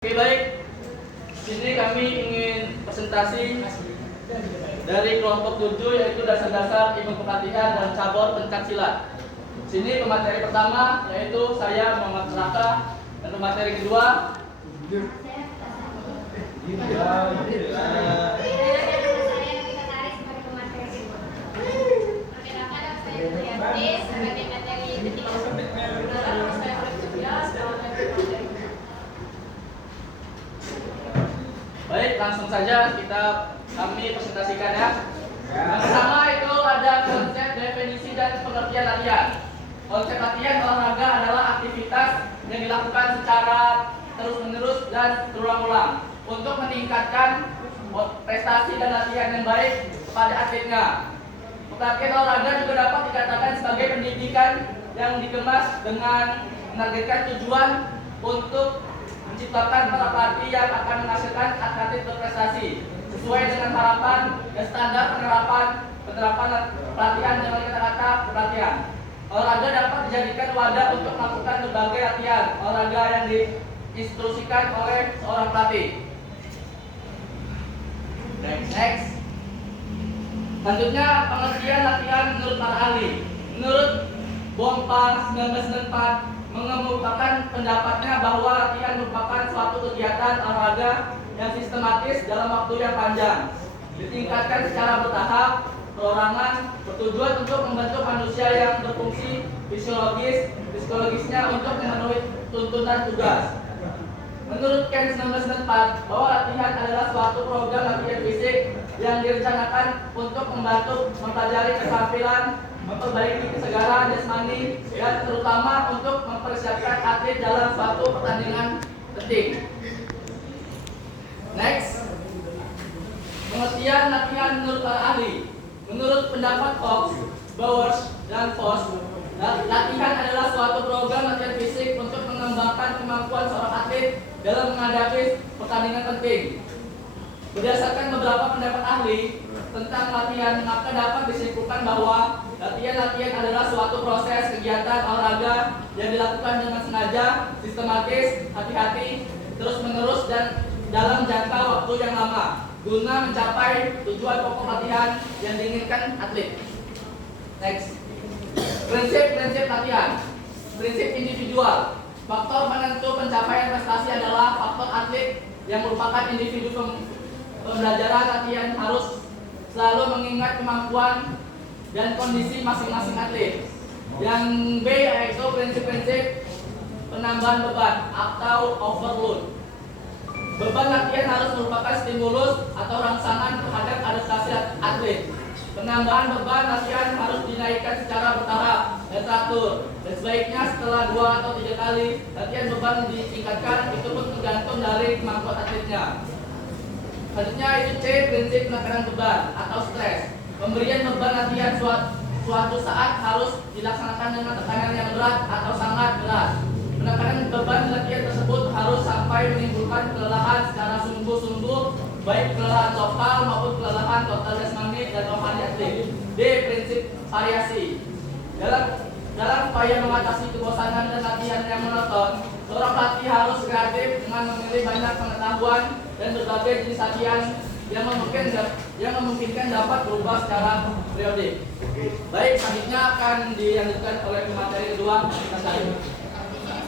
Oke, baik. Sini kami ingin presentasi dari kelompok 7, yaitu dasar-dasar ilmu pelatihan dan cabur pencaksilat. Sini pemateri pertama yaitu saya Muhammad Raka, dan pemateri kedua Baik, langsung saja kami presentasikan ya. Yang pertama itu ada konsep, definisi, dan pengertian latihan. Konsep latihan olahraga adalah aktivitas yang dilakukan secara terus-menerus dan berulang-ulang untuk meningkatkan prestasi dan latihan yang baik kepada atletnya. Pelatihan olahraga juga dapat dikatakan sebagai pendidikan yang dikemas dengan menargetkan tujuan untuk menciptakan para pelatih yang akan menghasilkan atlet berprestasi sesuai dengan harapan dan standar penerapan pelatihan dengan kata-kata pelatihan. Olahraga dapat dijadikan wadah untuk melakukan berbagai latihan olahraga yang diinstruksikan oleh seorang pelatih. Next. Selanjutnya, pengertian latihan menurut para ahli. Menurut Bompa 1994 mengemukakan pendapatnya bahwa latihan merupakan suatu kegiatan olahraga yang sistematis dalam waktu yang panjang, ditingkatkan secara bertahap, perorangan, bertujuan untuk membentuk manusia yang berfungsi psikologisnya untuk memenuhi tuntutan tugas. Menurut Ken 1994 bahwa latihan adalah suatu program latihan fisik yang direncanakan untuk membantu mempelajari keterampilan, memperbaiki kesegaran jasmani, dan terutama untuk mempersiapkan atlet dalam suatu pertandingan penting. Next, pengertian latihan menurut para ahli. Menurut pendapat Fox, Bowers, dan Foss, latihan adalah suatu program latihan fisik untuk mengembangkan kemampuan seorang atlet dalam menghadapi pertandingan penting. Berdasarkan beberapa pendapat ahli tentang latihan, maka dapat disimpulkan bahwa latihan adalah suatu proses kegiatan olahraga yang dilakukan dengan sengaja, sistematis, hati-hati, terus-menerus, dan dalam jangka waktu yang lama guna mencapai tujuan pokok latihan yang diinginkan atlet. Next. Prinsip latihan. Prinsip individual. Faktor penentu pencapaian prestasi adalah faktor atlet yang merupakan individu. Pembelajaran latihan harus selalu mengingat kemampuan dan kondisi masing-masing atlet. Yang B yaitu prinsip-prinsip penambahan beban atau overload. Beban latihan harus merupakan stimulus atau rangsangan terhadap adaptasi atlet. Penambahan beban latihan harus dinaikkan secara bertahap dan teratur, dan sebaiknya setelah 2 atau 3 kali latihan beban ditingkatkan, itu pun tergantung dari kemampuan atletnya. Selanjutnya itu C, prinsip penekanan beban atau stres. Pemberian beban latihan suatu saat harus dilaksanakan dengan tekanan yang berat atau sangat berat. Penekanan beban latihan tersebut harus sampai menimbulkan kelelahan secara sungguh-sungguh, baik kelelahan total maupun kelelahan total jasmani dan rohani atlet. D, prinsip variasi. Dalam upaya mengatasi kebosanan dan latihan yang monoton, seorang pelatih harus kreatif dengan memilih banyak pengetahuan dan berbagai jenis latihan yang memungkinkan dapat berubah secara periodik. Baik, selanjutnya akan dilanjutkan oleh pemateri kedua.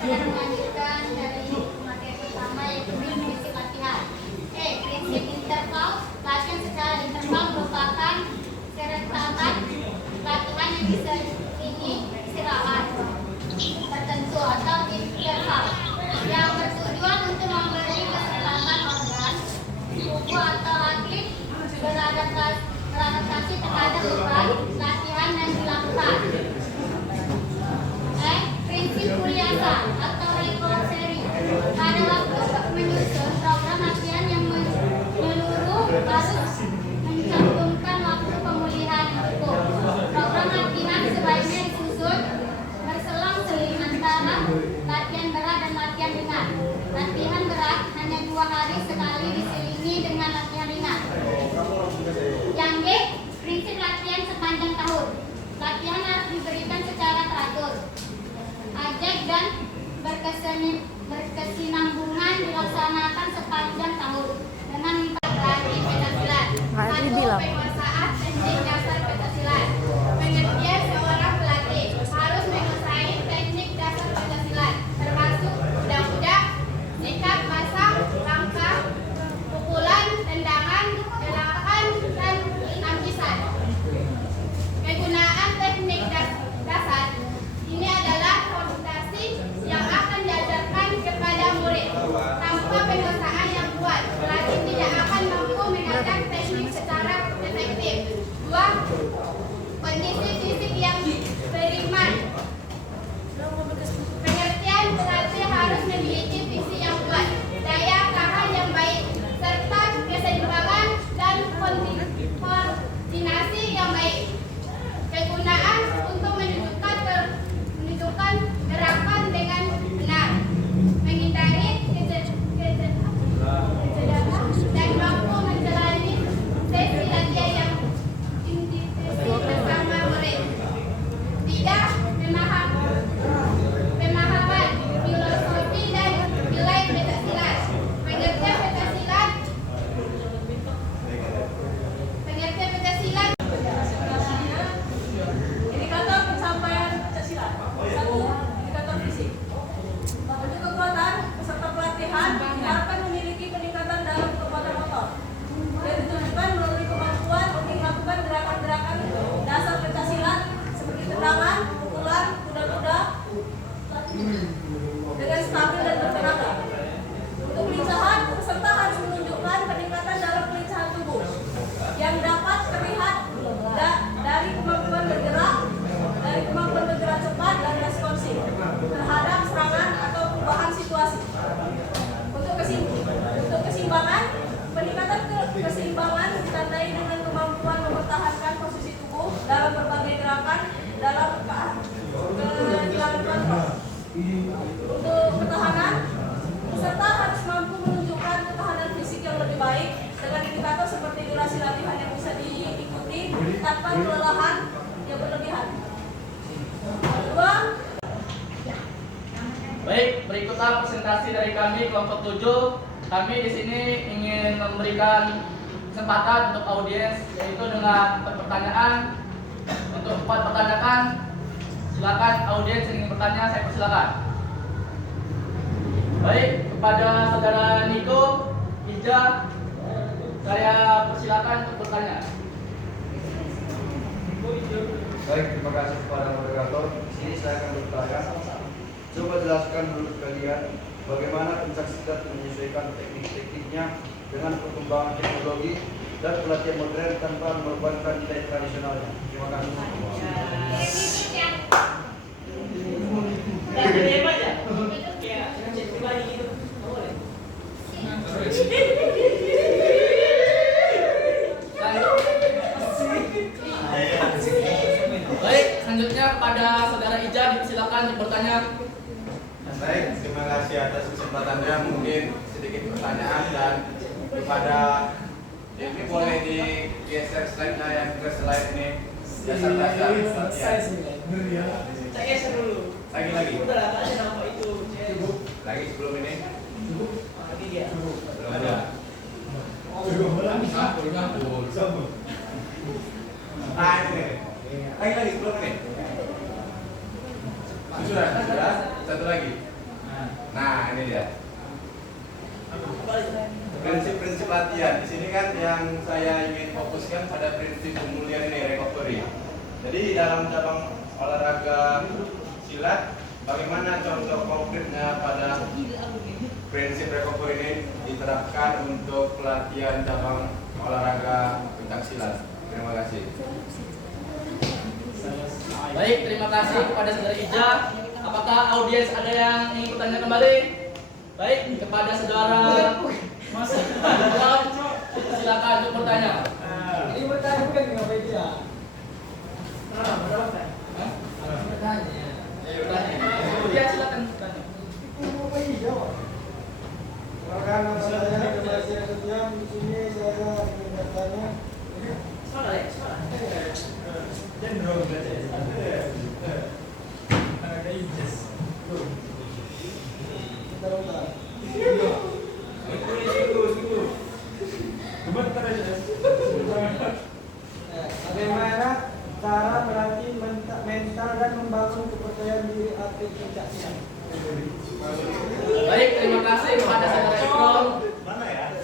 Saya melanjutkan dari materi pertama yaitu prinsip latihan. Prinsip interval. Latihan secara interval merupakan serangkaian latihan yang diselingi istirahat tertentu atau interval yang bertujuan untuk memberi kesempatan organ, tubuh atau atlet beradaptasi terhadap beban latihan yang dilakukan. Prinsip Kuliasa atau Untuk pertahanan, peserta harus mampu menunjukkan ketahanan fisik yang lebih baik dengan indikator seperti durasi latihan yang bisa diikuti tanpa kelelahan yang berlebihan. Kedua, Baik, berikutlah presentasi dari kami kelompok 7. Kami di sini ingin memberikan kesempatan untuk audiens, yaitu dengan 4 pertanyaan. Untuk 4 pertanyaan, silakan audiens yang ingin bertanya, saya persilakan. Baik, kepada saudara Niko, Ija, saya persilakan untuk bertanya. Baik, terima kasih kepada moderator. Di sini saya akan bertanya. Coba jelaskan menurut kalian bagaimana pencaksilat menyesuaikan teknik-tekniknya dengan perkembangan teknologi dan pelatihan modern tanpa mengorbankan nilai tradisionalnya. Terima kasih. Baik, selanjutnya kepada saudara Ija, silakan bertanya. Baik, terima kasih atas kesempatannya. Mungkin sedikit pertanyaan dan kepada ini boleh digeser slide-nya yang ke slide ini dasar-dasar latihan. Saya geser dulu. Lagi. Udah tanya nama itu. Lagi sebelum ini? Lagi dia. Belum ada. Ah, ini. Lagi sebelum ini. Sudah. Satu lagi. Nah, ini dia. Prinsip-prinsip latihan. Di sini kan yang saya ingin fokuskan pada prinsip pemulihan ini, recovery. Jadi dalam cabang olahraga silat, bagaimana contoh konkretnya pada prinsip recovery ini diterapkan untuk pelatihan cabang olahraga pencak silat? Terima kasih. Baik, terima kasih kepada saudara Ija. Apakah audiens ada yang ingin bertanya kembali? Baik, kepada saudara Mas Ridwan, silakan untuk bertanya. Ini bertanya bukan kenapa dia? Bertanya. Ya, silakan bertanya. Maka nama saya Kebahasia Setiam. Di sini saya ingin bertanya. Cenderung belajar. Ada ijaz. Bentar. Bagaimana cara melatih mental dan membangun kepercayaan diri atlet pencak silat? Baik, terima kasih kepada saudara Ikrom.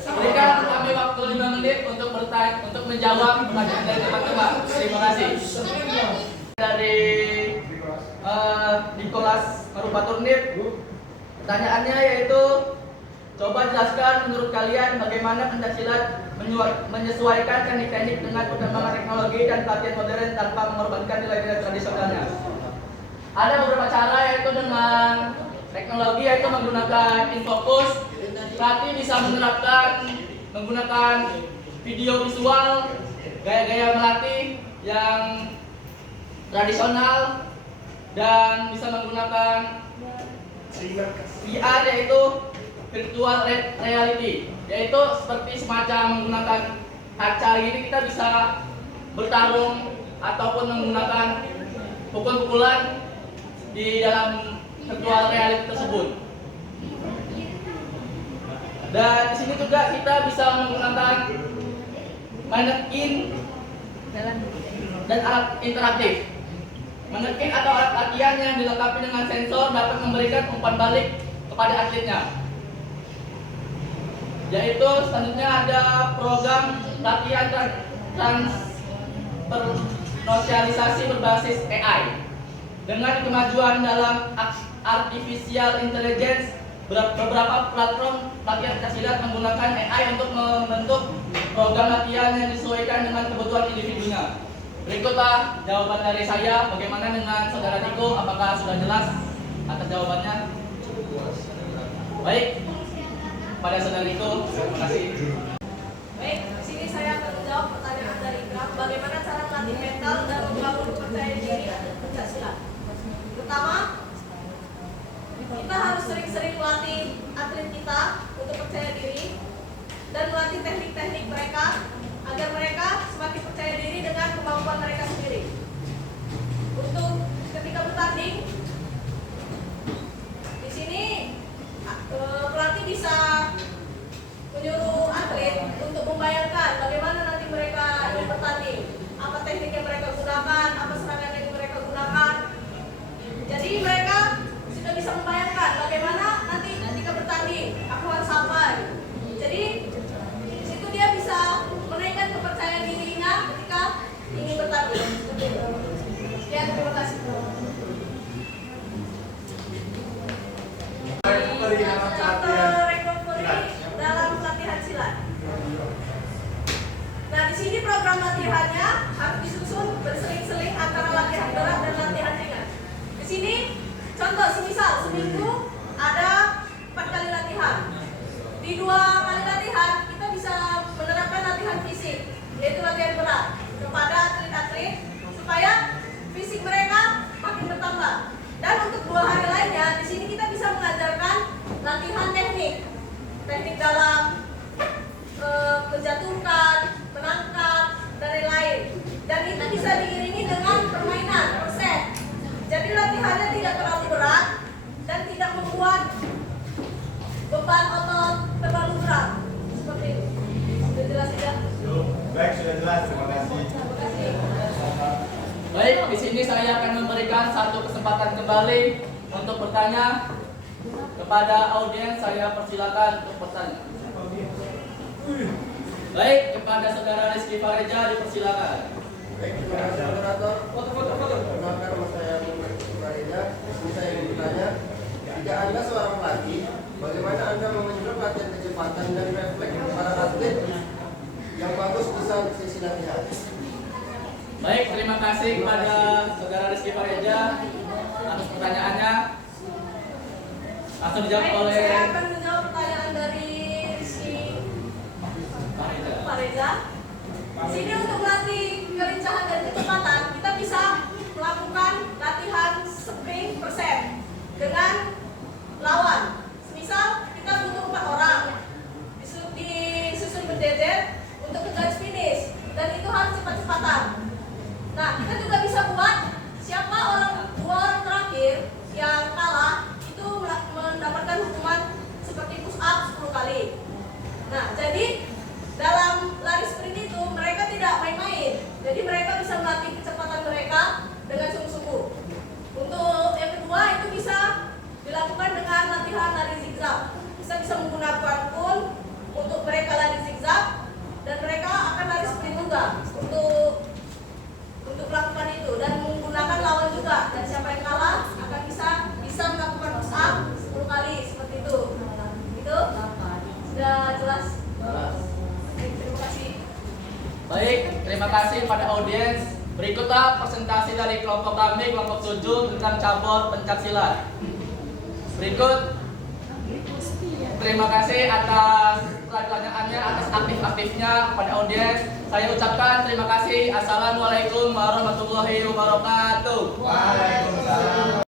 Berikan kami waktu 5 menit untuk bertanya, untuk menjawab pertanyaan dari teman-teman. Terima kasih. Dari Nicholas Marubaturnip, pertanyaannya yaitu, coba jelaskan menurut kalian bagaimana pencaksilat menyesuaikan teknik-teknik dengan perkembangan teknologi dan pelatihan modern tanpa mengorbankan nilai-nilai tradisionalnya. Ada beberapa cara, yaitu dengan teknologi, yaitu menggunakan infocus. Pelatih bisa menerapkan menggunakan video visual, gaya-gaya melatih yang tradisional, dan bisa menggunakan VR, yaitu virtual reality, yaitu seperti semacam menggunakan kaca ini, kita bisa bertarung ataupun menggunakan pukul-pukulan di dalam virtual reality tersebut. Dan di sini juga kita bisa menggunakan manekin dan alat interaktif. Manekin atau alat latihan yang dilengkapi dengan sensor dapat memberikan umpan balik kepada atletnya. Yaitu selanjutnya ada program latihan transpersonalisasi berbasis AI. Dengan kemajuan dalam artificial intelligence, beberapa platform latihan pencak menggunakan AI untuk membentuk program latihan yang disesuaikan dengan kebutuhan individunya. Berikutlah jawaban dari saya. Bagaimana dengan saudara Niko? Apakah sudah jelas atas jawabannya? Baik, pada saudara Niko, terima kasih. baik, di sini saya akan menjawab pertanyaan dari Ikram. Bagaimana cara melatih mental dan membangun kepercayaan diri atlet pencak silat? Pertama, kita harus sering-sering melatih atlet kita untuk percaya diri dan melatih teknik-teknik mereka agar mereka semakin percaya diri dengan kemampuan mereka sendiri. Untuk ketika bertanding, di sini pelatih bisa menyuruh atlet untuk membayangkan bagaimana nanti mereka ingin bertanding, apa teknik yang mereka gunakan, apa serangan yang mereka gunakan. Jadi mereka sudah bisa membayangkan bagaimana nanti ketika bertanding aku harus apa. Jadi di situ dia bisa menaikkan kepercayaan dirinya ketika ingin bertanding. Sekian, terima kasih. Contoh recovery dalam latihan silat. Nah, di sini program latihannya harus disusun berseling-seling antara latihan berat dan latihan ringan. Di sini contoh, semisal seminggu ada 4 kali latihan. Di 2 kali latihan kita bisa menerapkan latihan fisik, yaitu latihan berat kepada atlet-atlet supaya fisik mereka makin bertambah. Dan untuk 2 hari lainnya, di sini kita bisa mengajarkan latihan teknik dalam menjatuhkan, menangkap, dan lain-lain. Dan itu bisa diiringi dengan permainan persen. Jadi latihannya tidak terlalu berat dan tidak membuat beban otot terlalu berat. Seperti itu. Sudah jelas tidak? Baik, sudah jelas. Terima kasih. Terima kasih. Baik, di sini saya akan memberikan satu kesempatan kembali untuk bertanya kepada audiens. Saya persilakan untuk bertanya. Baik, kepada saudara Rizky Fareja dipersilakan. Baik, terima kasih moderator. Perkenalkan nama saya Fareja. Saya ingin bertanya, jika Anda seorang pelatih, bagaimana Anda menunjukkan latihan kecepatan dan refleks para atlet yang bagus di saat sesi latihan? Baik, terima kasih kepada saudara Rizky Fareja atas pertanyaannya. Langsung dijawab Baik, oleh saya akan menjawab pertanyaan dari Rizky Fareja. Di sini untuk melatih kelincahan dan kecepatan, kita bisa melakukan latihan sprint persen dengan lawan. Misal kita butuh 4 orang, disusun berjejer untuk ke garis finish, dan itu harus cepat-cepatan. Nah, kita juga bisa buat siapa 2 orang terakhir yang kalah itu mendapatkan hukuman seperti push up 10 kali. Nah, jadi dalam lari sprint itu mereka tidak main-main. Jadi mereka bisa melatih kecepatan mereka dengan sungguh-sungguh. Untuk yang kedua itu bisa dilakukan dengan latihan lari zigzag. Kita bisa menggunakan pun untuk mereka lari zigzag dan mereka akan lari sprint juga untuk melakukan itu dan menggunakan lawan juga. Dan siapa yang kalah akan bisa melakukan push up 10 kali seperti itu. Itu sudah jelas? Terima kasih. Baik, terima kasih pada audiens. Berikutlah presentasi dari kelompok kami, kelompok 7 tentang cabur pencak silat. Berikut, terima kasih atas pertanyaannya, atas aktif-aktifnya kepada audiens. Saya ucapkan terima kasih. Assalamualaikum warahmatullahi wabarakatuh. Waalaikumsalam.